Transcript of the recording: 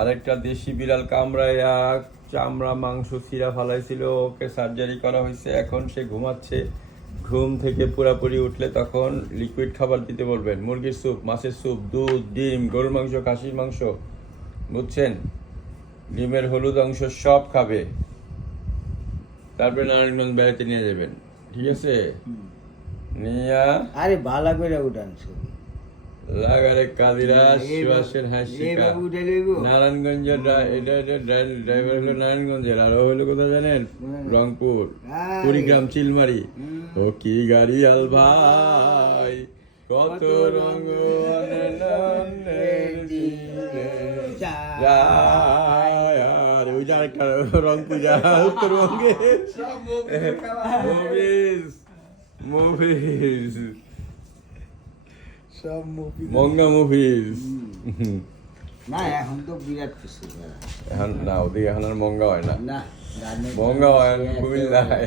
আরেকটা দেশি বিড়াল কামড়াইয়া চামড়া মাংস ছিঁড়া ফালাইছিল, ওকে সার্জারি করা হয়েছে, এখন সে ঘুমাচ্ছে। ঘুম থেকে পুরাপুরি উঠলে তখন লিকুইড খাবার দিতে বলবেন, মুরগির স্যুপ, মাছের স্যুপ, দুধ, ডিম, গরুর মাংস, খাসির মাংস, বুঝছেন? ডিমের হলুদ অংশ সব খাবে। তারপরে নারায়ণগঞ্জ বেড়াতে নিয়ে যাবেন, ঠিক আছে? নিয়া আরে ভালো করে উঠান ছবি লাগারে কাদিরা সুয়াসের হাসিকা। নারায়ণগঞ্জের ড্রাইভার হলো নারায়ণগঞ্জের, আর ও হলো কোথায় জানেন? রংপুর, কুড়িগ্রাম, চিলমারি। ও কি গাড়ি আল ভাই, কত রঙ আর ওই যে আরেকটা রং পূজা উত্তরবঙ্গে। মুভিজ মঙ্গা মুভিজ। না এখন তো বিরাট কিছু এখন না, ওদিকে এখন আর মঙ্গা হয় না, না মঙ্গা হয় কুমিল্লায়।